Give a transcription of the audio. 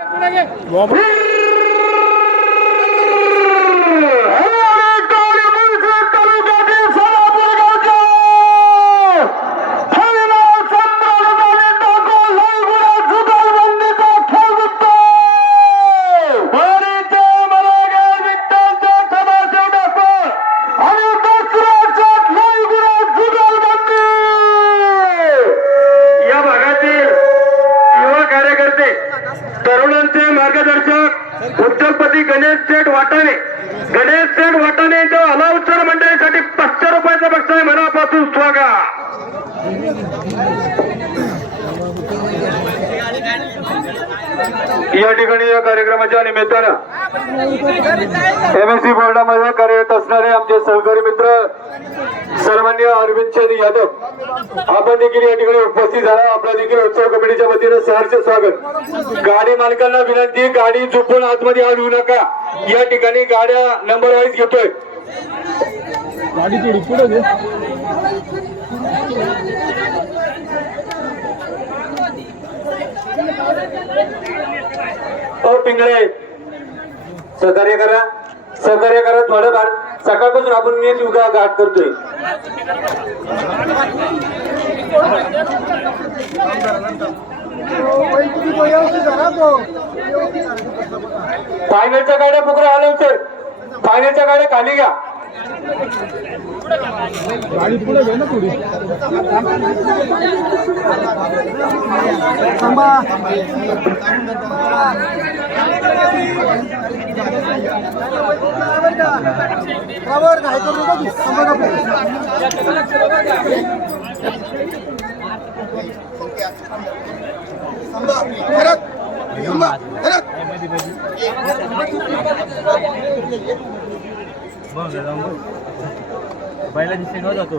या मार्गदर्शक उद्योगपती गणेश शेठ वाटाणे. गणेश शेठ वाटाणे यांच्या अलाउचर या ठिकाणी या कार्यक्रमाच्या निमित्तानं एमएससी बोर्डामध्ये कार्यरत असणारे आमचे सहकारी मित्र सन्मान्य अरविंद चंद यादव आपण देखील या ठिकाणी उपस्थित झाला. आपला देखील उत्सव कमिटीच्या वतीनं सहर्ष स्वागत. गाडी मालकांना विनंती गाडी झोपून आतमध्ये आणू नका. या ठिकाणी गाड्या नंबर वाईज घेतोय. गाडी थोडी पुढे घे ओ पिंगळे. सहकार्य करा. सहकार्य करा. थोडंफार सकाळपासून आपण नीट उगा गाठ करतोय. फायनलच्या गाड्या पुकरा आलो तर फायनलच्या गाड्या खाली घ्या. गाडी पुढे घ्या ना थोडी पहिल्या दिवशी न जातो.